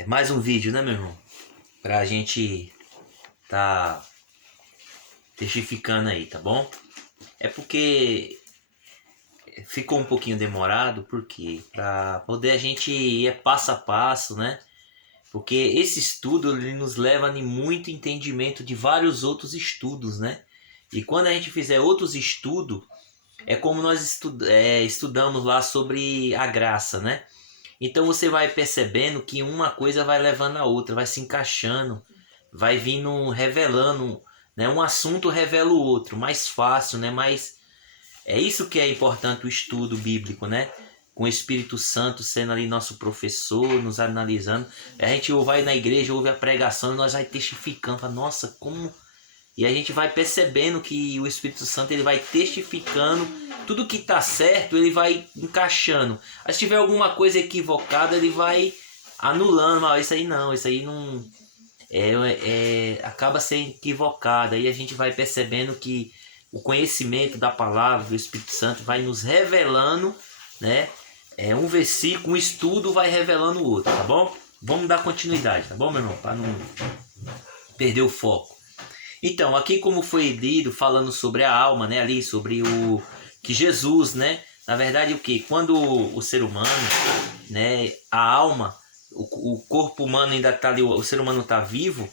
É mais um vídeo, né, meu irmão? Pra gente tá testificando aí, tá bom? É porque ficou um pouquinho demorado, porque pra poder a gente ir passo a passo, né? Porque esse estudo ele nos leva a muito entendimento de vários outros estudos, né? E quando a gente fizer outros estudos, é como nós estudamos lá sobre a graça, né? Então você vai percebendo que uma coisa vai levando a outra, vai se encaixando, vai vindo revelando, né? Um assunto revela o outro, mais fácil, né? Mas é isso que é importante o estudo bíblico, né? Com o Espírito Santo sendo ali nosso professor, nos analisando. A gente vai na igreja, ouve a pregação e nós vai testificando, fala, nossa, como... E a gente vai percebendo que o Espírito Santo ele vai testificando tudo que está certo, ele vai encaixando. Aí, se tiver alguma coisa equivocada, ele vai anulando. Mas isso aí não, isso aí não acaba sendo equivocado. Aí a gente vai percebendo que o conhecimento da palavra do Espírito Santo vai nos revelando, né? Um versículo, um estudo vai revelando o outro, tá bom? Vamos dar continuidade, tá bom, meu irmão? Para não perder o foco. Então, aqui como foi lido, falando sobre a alma, né? Ali, sobre o que Jesus, né? Na verdade, o que? Quando o ser humano, né? A alma, o corpo humano ainda está ali, o ser humano está vivo,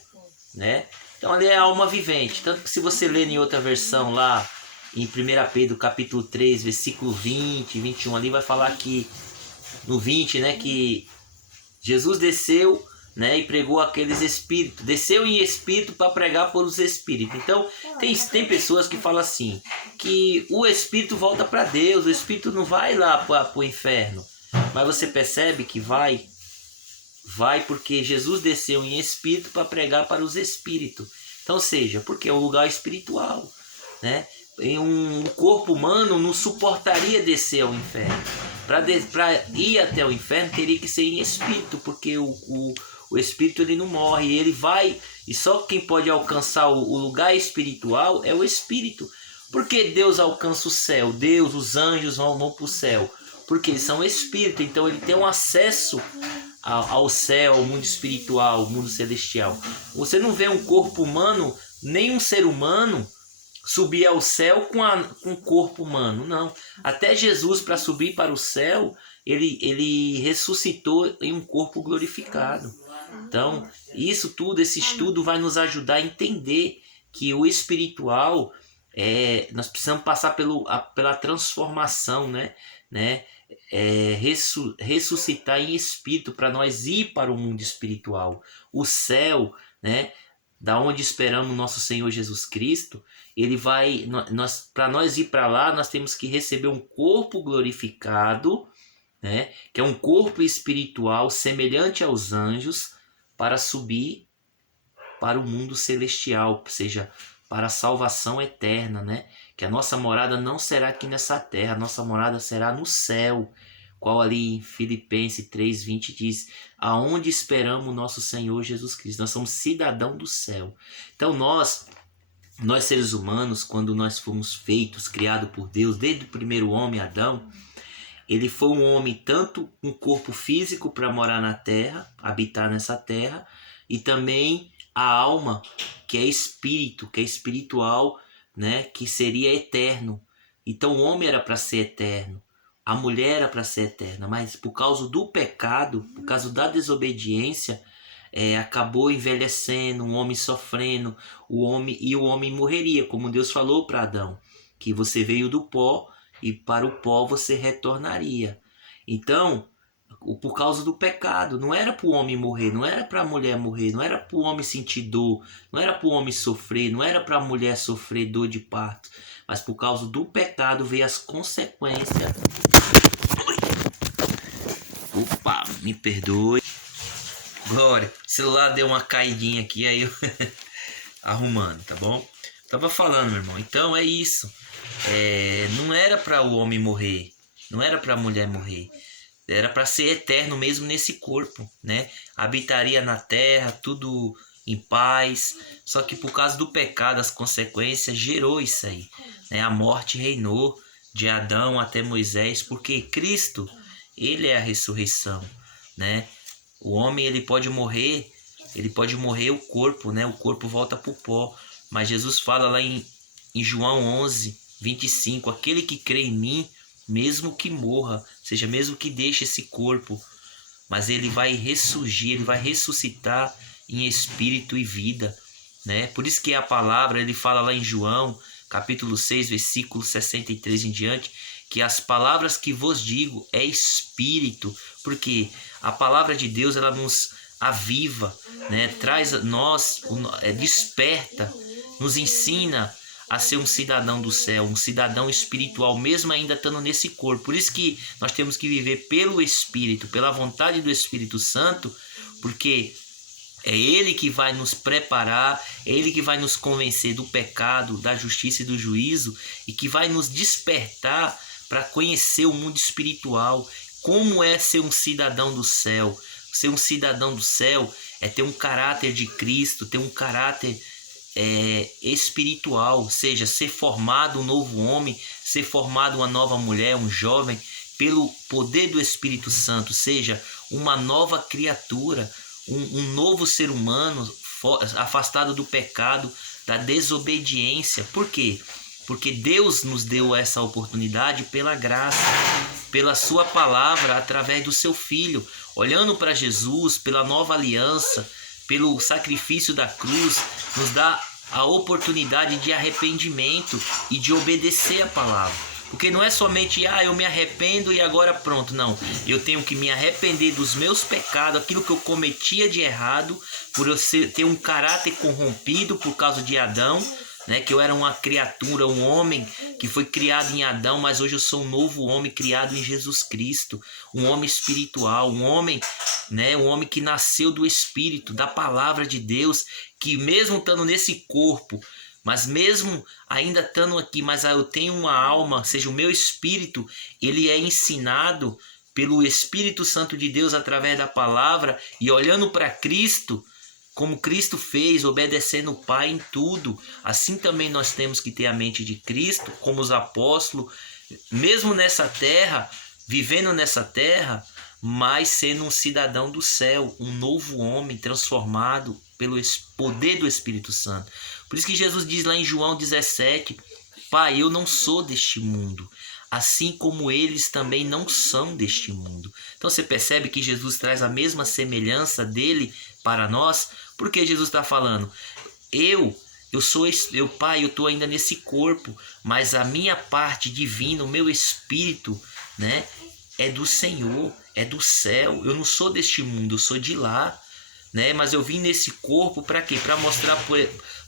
né? Então ali é a alma vivente. Tanto que se você ler em outra versão lá, em 1 Pedro capítulo 3, versículo 20, 21, ali vai falar que, no 20, né? Que Jesus desceu, né, e pregou aqueles espíritos. Desceu em espírito para pregar por os espíritos. Então, tem pessoas que falam assim, que o espírito volta para Deus, o espírito não vai lá para o inferno. Mas você percebe que vai porque Jesus desceu em espírito para pregar para os espíritos. Então, ou seja, porque é um lugar espiritual, né? Um corpo humano não suportaria descer ao inferno. Para ir até o inferno teria que ser em espírito, porque o espírito ele não morre, ele vai, e só quem pode alcançar o lugar espiritual é o espírito. Porque Deus alcança o céu, Deus, os anjos vão para o céu, porque eles são espírito, então ele tem um acesso ao céu, ao mundo espiritual, ao mundo celestial. Você não vê um corpo humano, nem um ser humano subir ao céu com um corpo humano, não. Até Jesus, para subir para o céu, ele ressuscitou em um corpo glorificado. Então, isso tudo, esse estudo vai nos ajudar a entender que o espiritual, nós precisamos passar pela transformação, né? Ressuscitar em espírito para nós ir para o mundo espiritual. O céu, né? Da onde esperamos nosso Senhor Jesus Cristo, ele vai, para nós ir para lá, nós temos que receber um corpo glorificado, né? Que é um corpo espiritual semelhante aos anjos, para subir para o mundo celestial, ou seja, para a salvação eterna, né? Que a nossa morada não será aqui nessa terra, a nossa morada será no céu, qual ali em Filipenses 3:20 diz, aonde esperamos o nosso Senhor Jesus Cristo. Nós somos cidadão do céu. Então nós seres humanos, quando nós fomos feitos, criados por Deus, desde o primeiro homem, Adão, ele foi um homem tanto um corpo físico para morar na terra, habitar nessa terra, e também a alma, que é espírito, que é espiritual, né, que seria eterno. Então o homem era para ser eterno, a mulher era para ser eterna, mas por causa do pecado, por causa da desobediência, acabou envelhecendo, um homem sofrendo, o homem morreria, como Deus falou para Adão, que você veio do pó e para o pó você retornaria. Então, por causa do pecado, não era para o homem morrer, não era para a mulher morrer, não era para o homem sentir dor, não era para o homem sofrer, não era para a mulher sofrer dor de parto, mas por causa do pecado veio as consequências. Opa, me perdoe. Glória, o celular deu uma caidinha aqui, aí eu arrumando, tá bom? Tava falando, meu irmão, então é isso. Não era para o homem morrer, não era para a mulher morrer, era para ser eterno mesmo nesse corpo, né? Habitaria na terra, tudo em paz, só que por causa do pecado, as consequências gerou isso aí, né? A morte reinou de Adão até Moisés, porque Cristo, ele é a ressurreição, né? O homem, ele pode morrer o corpo, né? O corpo volta para o pó. Mas Jesus fala lá em João 11:25, aquele que crê em mim, mesmo que morra, ou seja, mesmo que deixe esse corpo, mas ele vai ressurgir, ele vai ressuscitar em espírito e vida, né? Por isso que a palavra, ele fala lá em João, capítulo 6, versículo 63 em diante, que as palavras que vos digo é espírito, porque a palavra de Deus, ela nos aviva, né? Traz a nós, desperta, nos ensina a ser um cidadão do céu, um cidadão espiritual, mesmo ainda estando nesse corpo. Por isso que nós temos que viver pelo Espírito, pela vontade do Espírito Santo, porque é Ele que vai nos preparar, é Ele que vai nos convencer do pecado, da justiça e do juízo, e que vai nos despertar para conhecer o mundo espiritual. Como é ser um cidadão do céu? Ser um cidadão do céu é ter um caráter de Cristo, ter um caráter espiritual, ou seja, ser formado um novo homem, ser formado uma nova mulher, um jovem, pelo poder do Espírito Santo, seja uma nova criatura, um novo ser humano, afastado do pecado, da desobediência. Por quê? Porque Deus nos deu essa oportunidade pela graça, pela sua palavra, através do seu Filho, olhando para Jesus, pela nova aliança, pelo sacrifício da cruz, nos dá a oportunidade de arrependimento e de obedecer a palavra. Porque não é somente, eu me arrependo e agora pronto. Não, eu tenho que me arrepender dos meus pecados, aquilo que eu cometia de errado, por eu ter um caráter corrompido por causa de Adão, né? Que eu era uma criatura, um homem que foi criado em Adão, mas hoje eu sou um novo homem criado em Jesus Cristo, um homem espiritual, um homem, né? Um homem que nasceu do Espírito, da palavra de Deus, que mesmo estando nesse corpo, mas mesmo ainda estando aqui, mas eu tenho uma alma, seja o meu espírito, ele é ensinado pelo Espírito Santo de Deus através da palavra, e olhando para Cristo, como Cristo fez, obedecendo o Pai em tudo. Assim também nós temos que ter a mente de Cristo, como os apóstolos, mesmo nessa terra, vivendo nessa terra, mas sendo um cidadão do céu, um novo homem transformado pelo poder do Espírito Santo. Por isso que Jesus diz lá em João 17, Pai, eu não sou deste mundo, assim como eles também não são deste mundo. Então você percebe que Jesus traz a mesma semelhança dele para nós, porque Jesus está falando, Pai, eu estou ainda nesse corpo, mas a minha parte divina, o meu espírito, né, é do Senhor, é do céu. Eu não sou deste mundo, eu sou de lá, né? Mas eu vim nesse corpo para quê? Para mostrar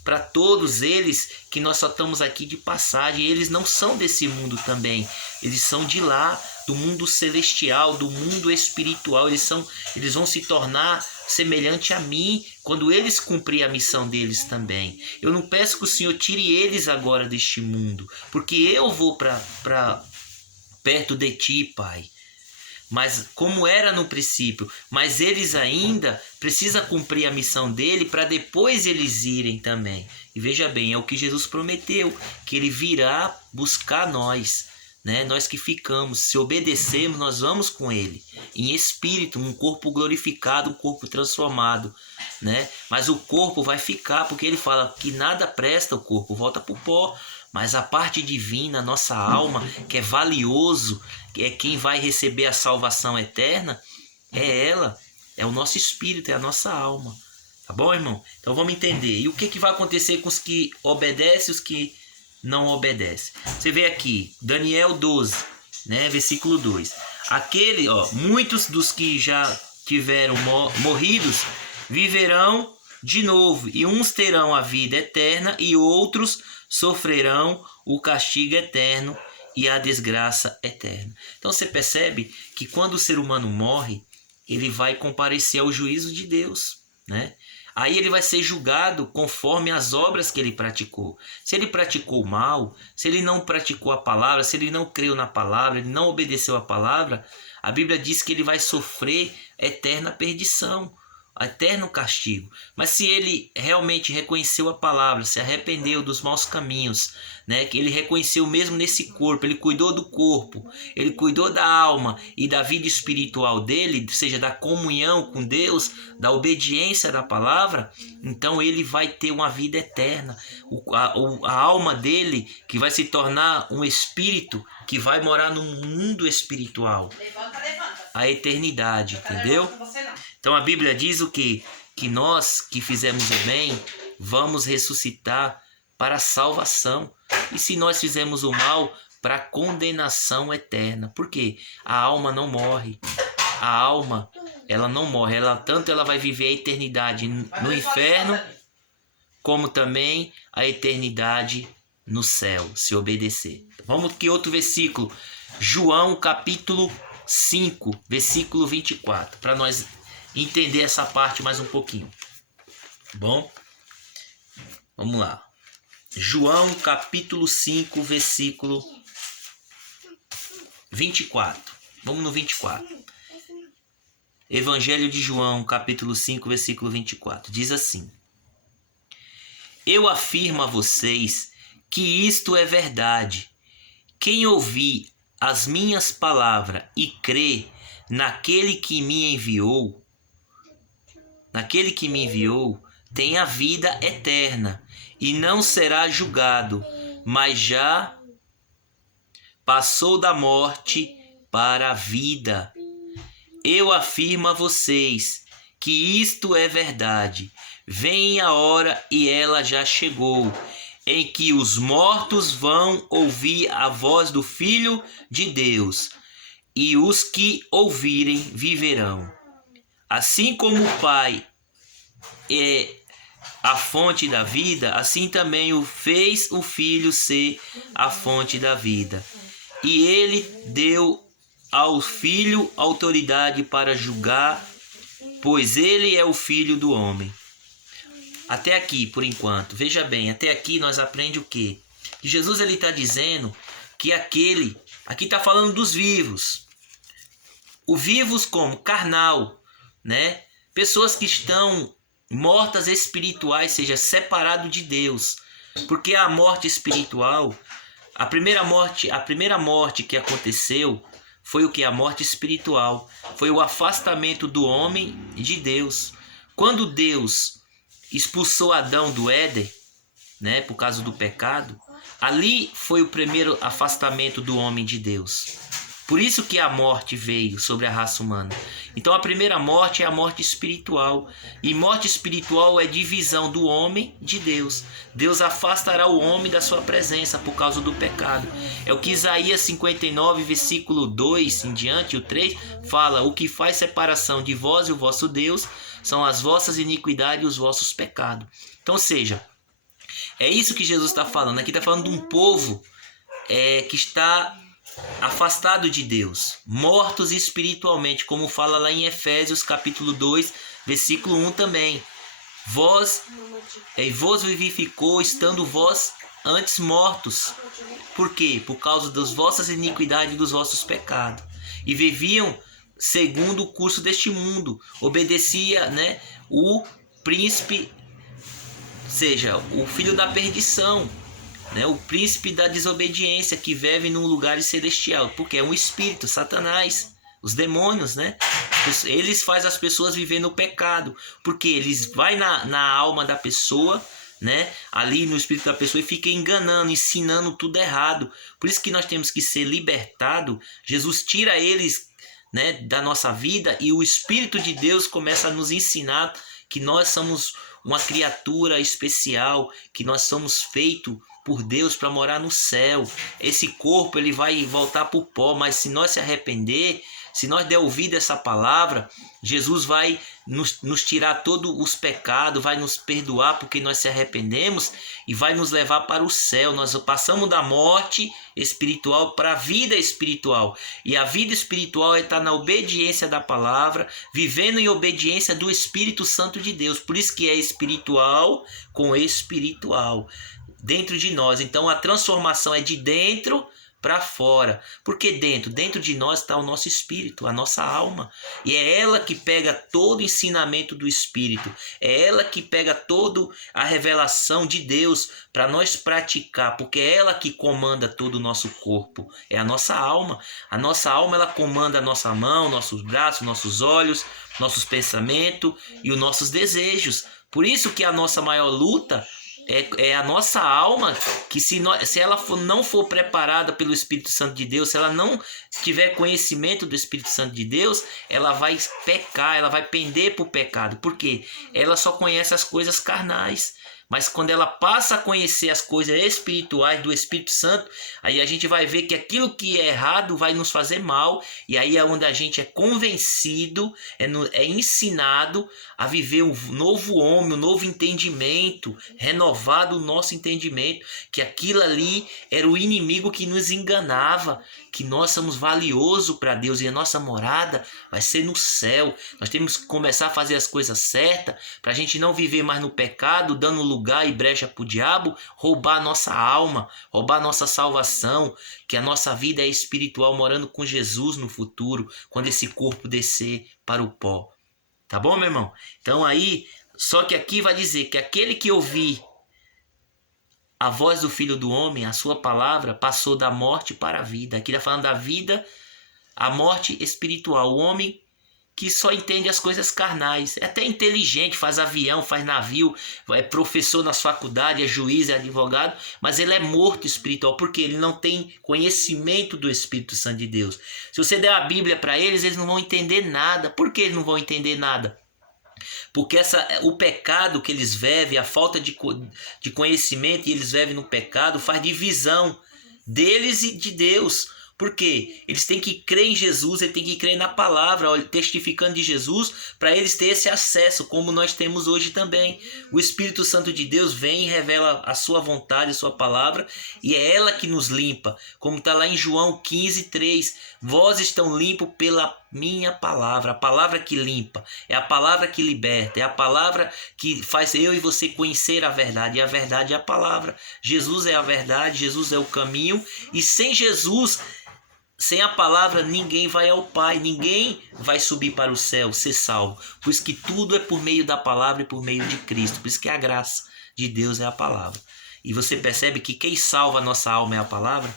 para todos eles que nós só estamos aqui de passagem. Eles não são desse mundo também, eles são de lá, do mundo celestial, do mundo espiritual. Eles vão se tornar semelhante a mim quando eles cumprirem a missão deles também. Eu não peço que o Senhor tire eles agora deste mundo, porque eu vou para perto de ti, Pai. Mas como era no princípio, mas eles ainda precisam cumprir a missão dele para depois eles irem também. E veja bem, é o que Jesus prometeu, que ele virá buscar nós, né? Nós que ficamos, se obedecermos, nós vamos com ele, em espírito, um corpo glorificado, um corpo transformado, né? Mas o corpo vai ficar, porque ele fala que nada presta, o corpo volta para o pó. Mas a parte divina, nossa alma, que é valioso, que é quem vai receber a salvação eterna, é ela, é o nosso espírito, é a nossa alma. Tá bom, irmão? Então vamos entender. E o que vai acontecer com os que obedecem e os que não obedecem? Você vê aqui, Daniel 12, né, versículo 2. Muitos dos que já tiveram morridos viverão de novo, e uns terão a vida eterna e outros sofrerão o castigo eterno e a desgraça eterna. Então você percebe que quando o ser humano morre, ele vai comparecer ao juízo de Deus, né? Aí ele vai ser julgado conforme as obras que ele praticou. Se ele praticou mal, se ele não praticou a palavra, se ele não creu na palavra, ele não obedeceu a palavra, a Bíblia diz que ele vai sofrer eterna perdição. eterno castigo. Mas se ele realmente reconheceu a palavra, se arrependeu dos maus caminhos, né, que ele reconheceu mesmo nesse corpo, ele cuidou do corpo, ele cuidou da alma e da vida espiritual dele, ou seja, da comunhão com Deus, da obediência da palavra, então ele vai ter uma vida eterna. A alma dele que vai se tornar um espírito que vai morar no mundo espiritual. A eternidade, entendeu? Então a Bíblia diz o quê? Que nós que fizemos o bem, vamos ressuscitar para a salvação. E se nós fizemos o mal, para a condenação eterna. Por quê? A alma não morre. A alma, ela não morre. Tanto ela vai viver a eternidade no inferno, como também a eternidade no céu, se obedecer. Vamos que outro versículo. João capítulo 5, versículo 24, para nós entender essa parte mais um pouquinho. Bom, vamos lá. João capítulo 5, versículo 24. Vamos no 24. Evangelho de João, capítulo 5, versículo 24. Diz assim: Eu afirmo a vocês que isto é verdade. Quem ouvir as minhas palavras e crê naquele que me enviou, tem a vida eterna e não será julgado, mas já passou da morte para a vida. Eu afirmo a vocês que isto é verdade. Vem a hora e ela já chegou, em que os mortos vão ouvir a voz do Filho de Deus, e os que ouvirem viverão. Assim como o Pai é a fonte da vida, assim também o fez o Filho ser a fonte da vida. E ele deu ao Filho autoridade para julgar, pois ele é o Filho do homem. Até aqui, por enquanto. Veja bem, até aqui nós aprendemos o quê? Que Jesus ele está dizendo que aqui está falando dos vivos. Os vivos como? Carnal, né? Pessoas que estão mortas espirituais, seja, separado de Deus. Porque a morte espiritual, a primeira morte que aconteceu foi o que? A morte espiritual. Foi o afastamento do homem de Deus. Quando Deus expulsou Adão do Éden, né, por causa do pecado, ali foi o primeiro afastamento do homem de Deus. Por isso que a morte veio sobre a raça humana. Então a primeira morte é a morte espiritual. E morte espiritual é divisão do homem de Deus. Deus afastará o homem da sua presença por causa do pecado. É o que Isaías 59, versículo 2 em diante, o 3, fala: o que faz separação de vós e o vosso Deus são as vossas iniquidades e os vossos pecados. Então, ou seja, é isso que Jesus está falando. Aqui está falando de um povo que está afastado de Deus, mortos espiritualmente, como fala lá em Efésios capítulo 2, versículo 1 também. Vos vivificou, estando vós antes mortos. Por quê? Por causa das vossas iniquidades e dos vossos pecados. E viviam segundo o curso deste mundo. Obedecia, né, o príncipe, seja, o filho da perdição, né, o príncipe da desobediência, que vive num lugar celestial, porque é um espírito, Satanás, os demônios, né? Eles fazem as pessoas viver no pecado, porque eles vai na alma da pessoa, né, ali no espírito da pessoa, e fica enganando, ensinando tudo errado. Por isso que nós temos que ser libertados. Jesus tira eles, né, da nossa vida, e o Espírito de Deus começa a nos ensinar que nós somos uma criatura especial, que nós somos feitos por Deus para morar no céu. Esse corpo ele vai voltar para o pó, mas se nós se arrepender, se nós der ouvido a essa palavra, Jesus vai nos tirar todos os pecados, vai nos perdoar porque nós se arrependemos e vai nos levar para o céu. Nós passamos da morte espiritual para a vida espiritual. E a vida espiritual é estar na obediência da palavra, vivendo em obediência do Espírito Santo de Deus. Por isso que é espiritual com espiritual dentro de nós. Então a transformação é de dentro para fora. Porque dentro de nós está o nosso espírito, a nossa alma. E é ela que pega todo o ensinamento do Espírito. É ela que pega toda a revelação de Deus para nós praticar. Porque é ela que comanda todo o nosso corpo. É a nossa alma. A nossa alma, ela comanda a nossa mão, nossos braços, nossos olhos, nossos pensamentos e os nossos desejos. Por isso que a nossa maior luta é a nossa alma, que se ela não for preparada pelo Espírito Santo de Deus, se ela não tiver conhecimento do Espírito Santo de Deus, ela vai pecar, ela vai pender para o pecado. Por quê? Ela só conhece as coisas carnais. Mas quando ela passa a conhecer as coisas espirituais do Espírito Santo, aí a gente vai ver que aquilo que é errado vai nos fazer mal. E aí é onde a gente é convencido, é ensinado a viver um novo homem, um novo entendimento, renovado o nosso entendimento. Que aquilo ali era o inimigo que nos enganava, que nós somos valiosos para Deus e a nossa morada vai ser no céu. Nós temos que começar a fazer as coisas certas para a gente não viver mais no pecado, dando lugar e brecha para o diabo roubar a nossa alma, roubar a nossa salvação, que a nossa vida é espiritual morando com Jesus no futuro, quando esse corpo descer para o pó. Tá bom, meu irmão? Então aí, só que aqui vai dizer que aquele que ouvir a voz do Filho do Homem, a sua palavra, passou da morte para a vida. Aqui está falando da vida, a morte espiritual. O homem que só entende as coisas carnais. É até inteligente, faz avião, faz navio, é professor nas faculdades, é juiz, é advogado, mas ele é morto espiritual, porque ele não tem conhecimento do Espírito Santo de Deus. Se você der a Bíblia para eles, eles não vão entender nada. Por que eles não vão entender nada? Porque o pecado que eles vivem, a falta de conhecimento e eles vivem no pecado, faz divisão deles e de Deus. Por quê? Eles têm que crer em Jesus, eles têm que crer na palavra, testificando de Jesus, para eles terem esse acesso, como nós temos hoje também. O Espírito Santo de Deus vem e revela a sua vontade, a sua palavra, e é ela que nos limpa. Como está lá em João 15:3, vós estão limpos pela minha palavra, a palavra que limpa, é a palavra que liberta, é a palavra que faz eu e você conhecer a verdade, e a verdade é a palavra. Jesus é a verdade, Jesus é o caminho, e sem Jesus, sem a palavra, ninguém vai ao Pai, ninguém vai subir para o céu, ser salvo. Por isso que tudo é por meio da palavra e por meio de Cristo. Por isso que a graça de Deus é a palavra. E você percebe que quem salva a nossa alma é a palavra,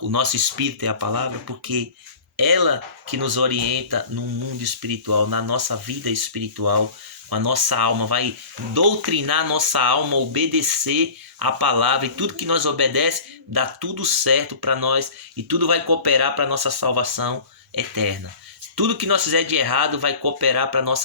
o nosso espírito é a palavra, porque ela que nos orienta no mundo espiritual, na nossa vida espiritual, a nossa alma, vai doutrinar a nossa alma, obedecer a palavra, e tudo que nós obedece dá tudo certo para nós e tudo vai cooperar para a nossa salvação eterna. Tudo que nós fizer de errado vai cooperar para a nossa